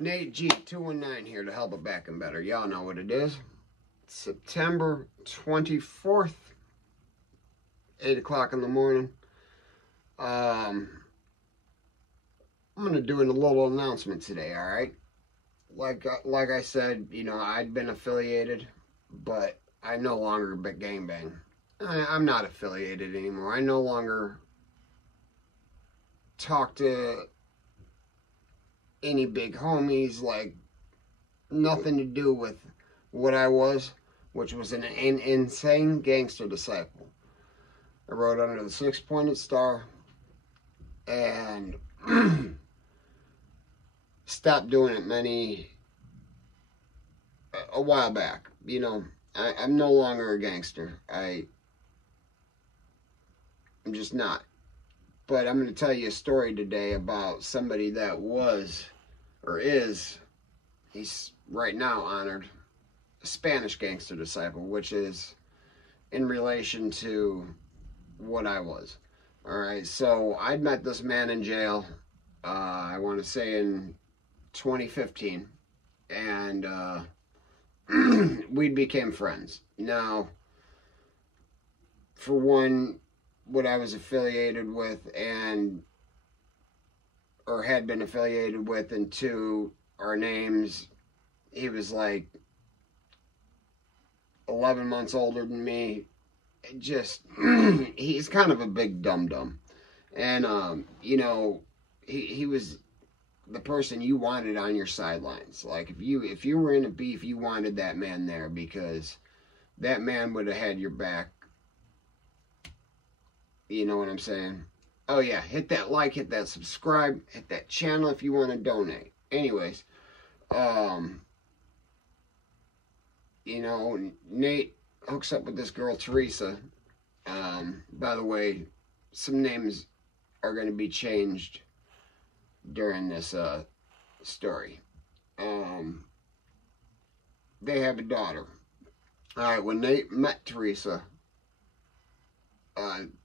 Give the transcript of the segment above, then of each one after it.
Nate G219 here to help it back and better. Y'all know what it is. It's September 24th, 8 o'clock in the morning. I'm going to do a little announcement today, alright? Like I said, you know, I'd been affiliated, but I no longer gangbang. I'm not affiliated anymore. I no longer talk to any big homies, like nothing to do with what I was, which was an insane gangster disciple. I rode under the 6-pointed star and stopped doing it a while back. You know, I'm no longer a gangster. I'm just not. But I'm going to tell you a story today about somebody that was, or is, he's right now honored, a Spanish gangster disciple, which is in relation to what I was. Alright, so I'd met this man in jail, I want to say in 2015, and we became friends. Now, for one, what I was affiliated with or had been affiliated with, and two, our names, he was like 11 months older than me. Just, he's kind of a big dum-dum. And, you know, he was the person you wanted on your sidelines. Like, if you were in a beef, you wanted that man there, because that man would have had your back. You know what I'm saying? Oh yeah, hit that like, hit that subscribe, hit that channel if you want to donate. Anyways, you know, Nate hooks up with this girl, Teresa. By the way, some names are going to be changed during this story. They have a daughter. Alright, when Nate met Teresa,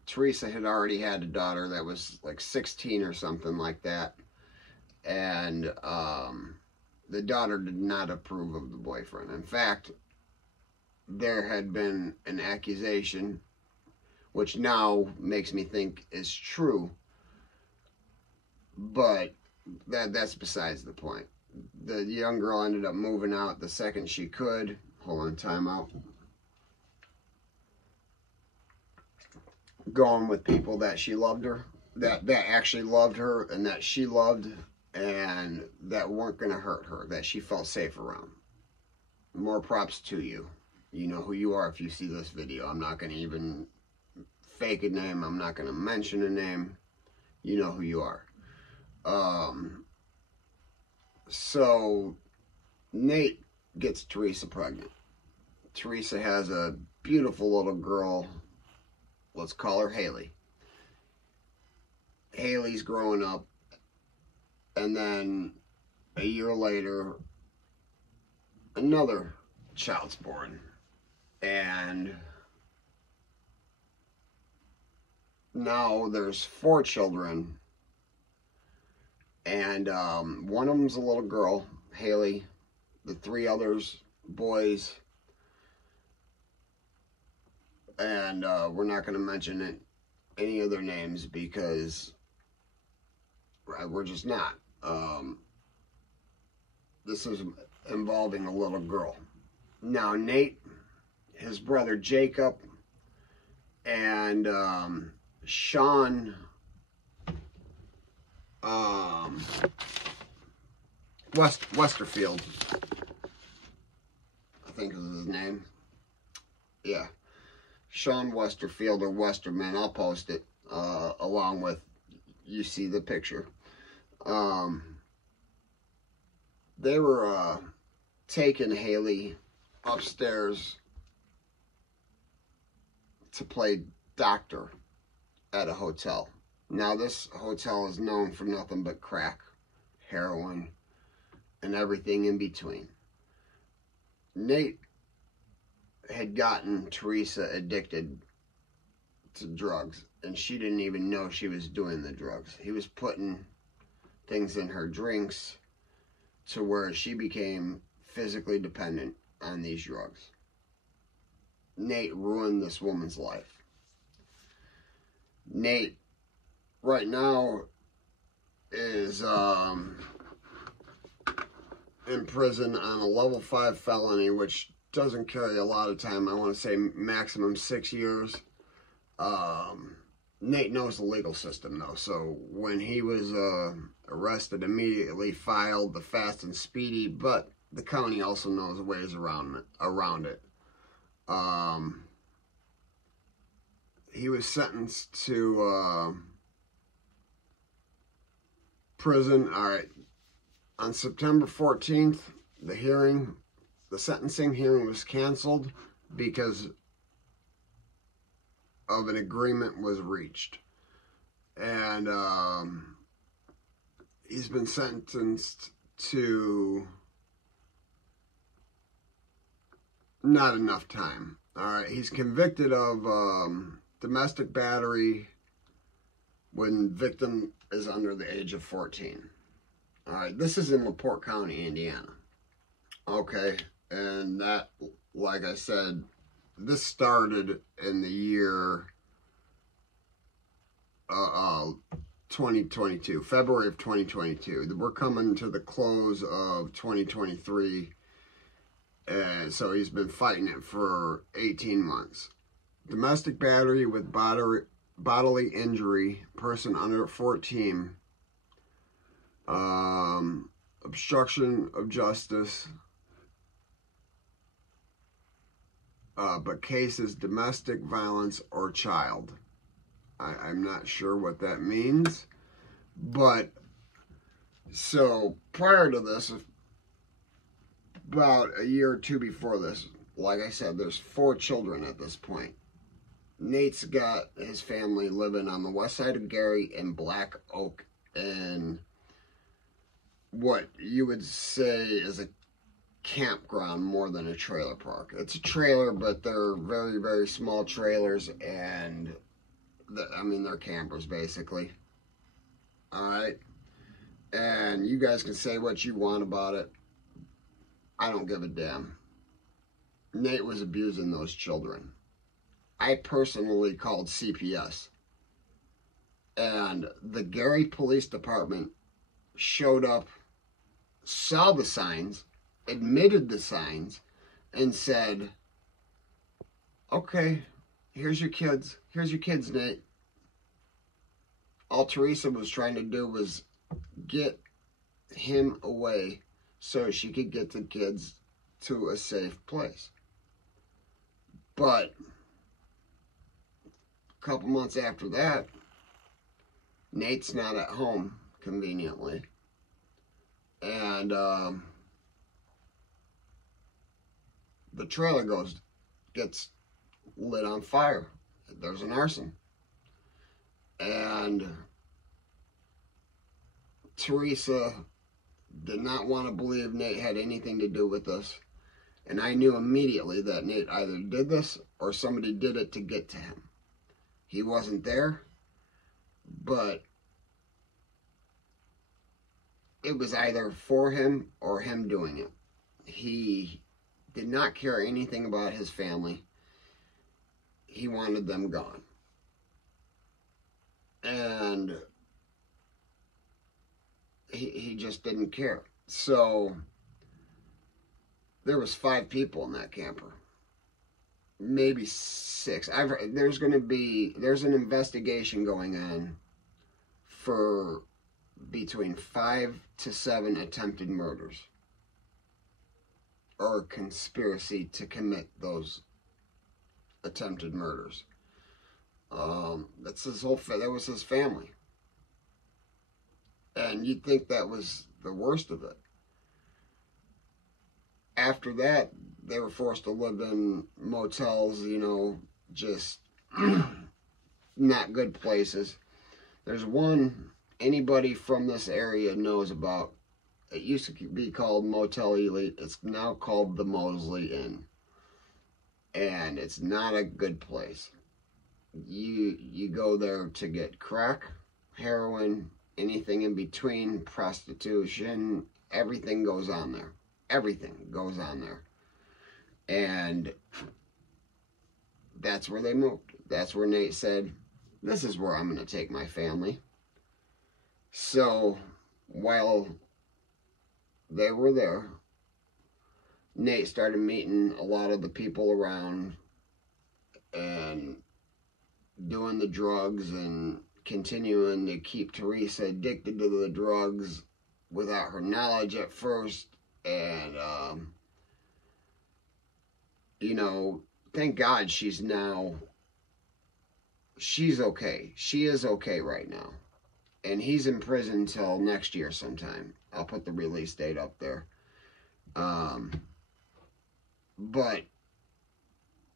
Teresa had already had a daughter that was like 16 or something like that. And the daughter did not approve of the boyfriend. In fact, there had been an accusation, which now makes me think is true, but that's besides the point. The young girl ended up moving out the second she could. Hold on, time out. Going with people that she loved her, that actually loved her and that she loved, and that weren't going to hurt her, that she felt safe around. More props to you. You know who you are if you see this video. I'm not going to even fake a name. I'm not going to mention a name. You know who you are. So Nate gets Teresa pregnant. Teresa has a beautiful little girl. Let's call her Haley. Haley's growing up, and then a year later, another child's born. And now there's 4 children, and one of them's a little girl, Haley. The 3 others, boys. And we're not going to mention any other names, because we're just not. This is involving a little girl. Now, Nate, his brother Jacob, and Sean Westerfield, I think is his name. Yeah. Sean Westerfield, or Westerman. I'll post it along with, you see the picture. They were taking Haley upstairs to play doctor at a hotel. Now, this hotel is known for nothing but crack, heroin, and everything in between. Nate had gotten Teresa addicted to drugs, and she didn't even know she was doing the drugs. He was putting things in her drinks to where she became physically dependent on these drugs. Nate ruined this woman's life. Nate, right now, is in prison on a level 5 felony, which doesn't carry a lot of time. I want to say maximum 6 years. Nate knows the legal system, though, so when he was arrested, immediately filed the fast and speedy, but the county also knows ways around it. He was sentenced to prison. All right, on September 14th, the sentencing hearing was canceled because of an agreement was reached. And he's been sentenced to not enough time. All right, he's convicted of domestic battery when victim is under the age of 14. All right, this is in LaPorte County, Indiana. Okay, and that, like I said, this started in the year 2022, February of 2022. We're coming to the close of 2023, and so he's been fighting it for 18 months. Domestic battery with bodily injury, person under 14, obstruction of justice, but cases domestic violence or child. I'm not sure what that means, but so prior to this, about a year or two before this, like I said, there's 4 children at this point. Nate's got his family living on the west side of Gary in Black Oak, in what you would say is a campground more than a trailer park. It's a trailer, but they're very, very small trailers, and they're campers basically. Alright, and you guys can say what you want about it. I don't give a damn. Nate was abusing those children. I personally called CPS, and the Gary Police Department showed up, saw the signs, admitted the signs, and said, okay, here's your kids, Nate. All Teresa was trying to do was get him away so she could get the kids to a safe place. But a couple months after that, Nate's not at home, conveniently, and the trailer gets lit on fire. There's an arson. And Teresa did not want to believe Nate had anything to do with this. And I knew immediately that Nate either did this or somebody did it to get to him. He wasn't there, but it was either for him or him doing it. He did not care anything about his family. He wanted them gone. And he just didn't care. So there was 5 people in that camper. Maybe 6. There's an investigation going on for between 5 to 7 attempted murders, or conspiracy to commit those attempted murders. That was his family. And you'd think that was the worst of it. After that, they were forced to live in motels, just not good places. There's one anybody from this area knows about. It used to be called Motel Elite. It's now called the Mosley Inn. And it's not a good place. You go there to get crack, heroin, anything in between, prostitution, everything goes on there. Everything goes on there. And that's where they moved. That's where Nate said, this is where I'm going to take my family. So while they were there, Nate started meeting a lot of the people around and doing the drugs and continuing to keep Teresa addicted to the drugs without her knowledge at first. And, you know, thank God she's okay. She is okay right now. And he's in prison till next year sometime. I'll put the release date up there. But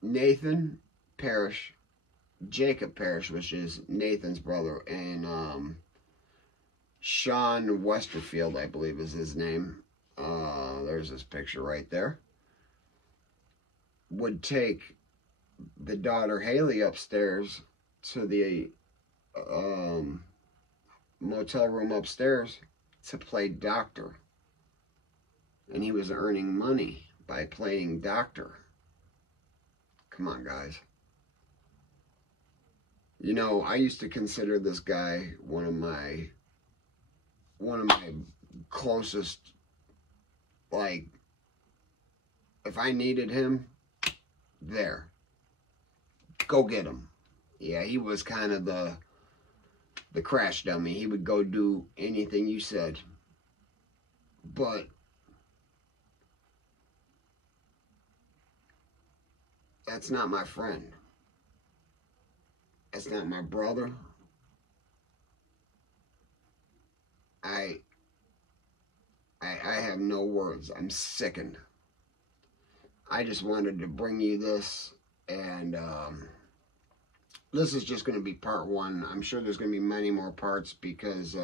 Nathan Parrish, Jacob Parrish, which is Nathan's brother, and Sean Westerfield, I believe is his name. There's this picture right there. Would take the daughter Haley upstairs to the motel room upstairs to play doctor. And he was earning money by playing doctor. Come on, guys. You know, I used to consider this guy one of my closest, like, if I needed him, there. Go get him. Yeah, he was kind of the crash dummy. He would go do anything you said. But that's not my friend. That's not my brother. I have no words. I'm sickened. I just wanted to bring you this, and this is just going to be part one. I'm sure there's going to be many more parts because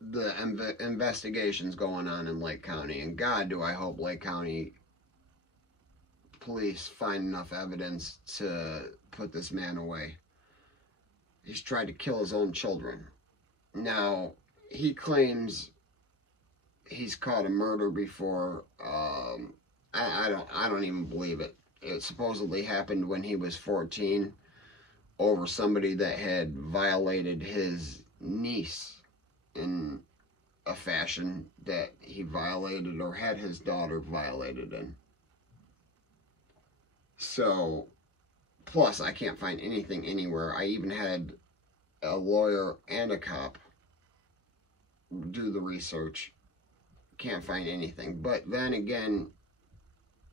the investigation's going on in Lake County, and God, do I hope Lake County police find enough evidence to put this man away. He's tried to kill his own children. Now, he claims he's caught a murder before. I don't even believe it. It supposedly happened when he was 14 over somebody that had violated his niece in a fashion that he violated or had his daughter violated in. So, plus I can't find anything anywhere. I even had a lawyer and a cop do the research. Can't find anything. But then again,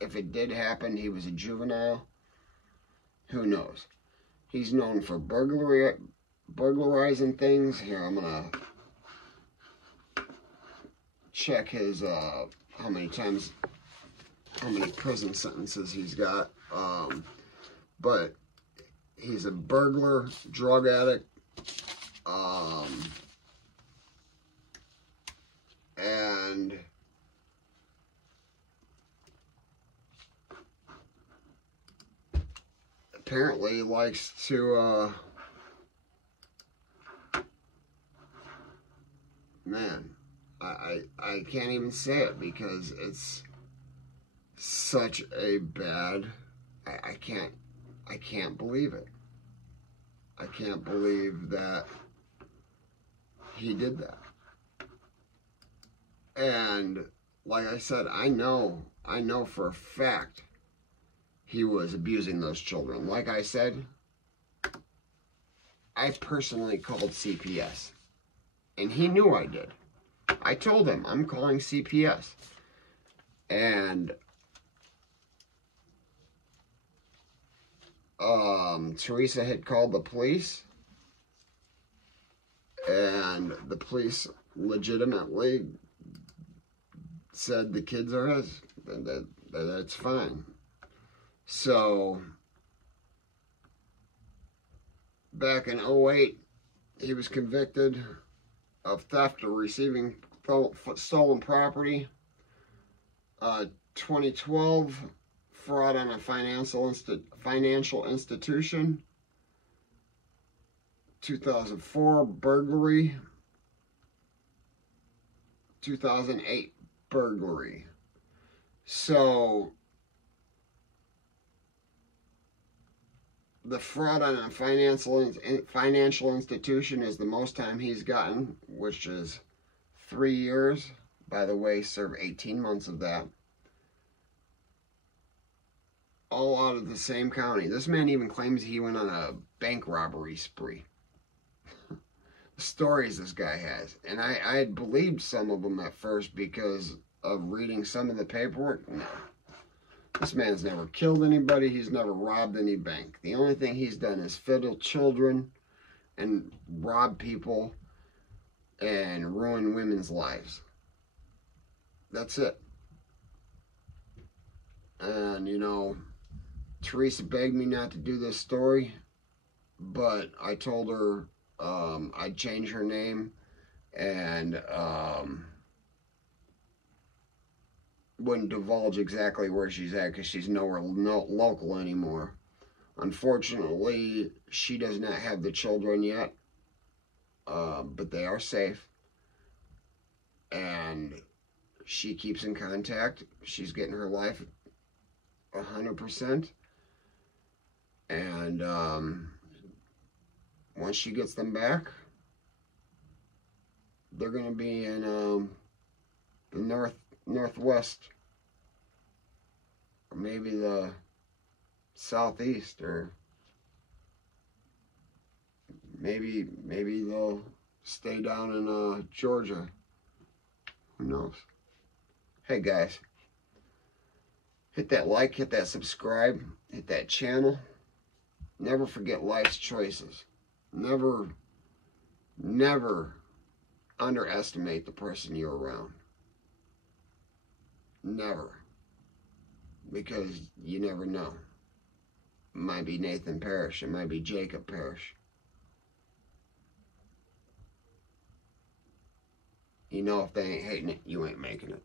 if it did happen, he was a juvenile. Who knows? He's known for burglarizing things. Here, I'm gonna check his how many prison sentences he's got. But he's a burglar, drug addict, and apparently likes to, man, I can't even say it because it's such a bad, I can't believe it. I can't believe that he did that. And like I said, I know for a fact he was abusing those children. Like I said, I personally called CPS. And he knew I did. I told him, I'm calling CPS. And Teresa had called the police. And the police legitimately said the kids are his. That's fine. So, back in 2008, he was convicted of theft or receiving stolen property. 2012, fraud on a financial institution. 2004 burglary, 2008 burglary. So the fraud on a financial institution is the most time he's gotten, which is 3 years. By the way, served 18 months of that. All out of the same county. This man even claims he went on a bank robbery spree. The stories this guy has. And I had believed some of them at first because of reading some of the paperwork. No. This man's never killed anybody. He's never robbed any bank. The only thing he's done is fiddle children and rob people and ruin women's lives. That's it. And, you know, Teresa begged me not to do this story, but I told her I'd change her name and wouldn't divulge exactly where she's at because she's nowhere local anymore. Unfortunately, she does not have the children yet, but they are safe. And she keeps in contact. She's getting her life 100%. And once she gets them back, they're going to be in the northwest, or maybe the southeast, or maybe they'll stay down in Georgia. Who knows? Hey guys, hit that like, hit that subscribe, hit that channel. Never forget life's choices. Never underestimate the person you're around. Never. Because you never know. It might be Nathan Parrish. It might be Jacob Parrish. You know, if they ain't hating it, you ain't making it.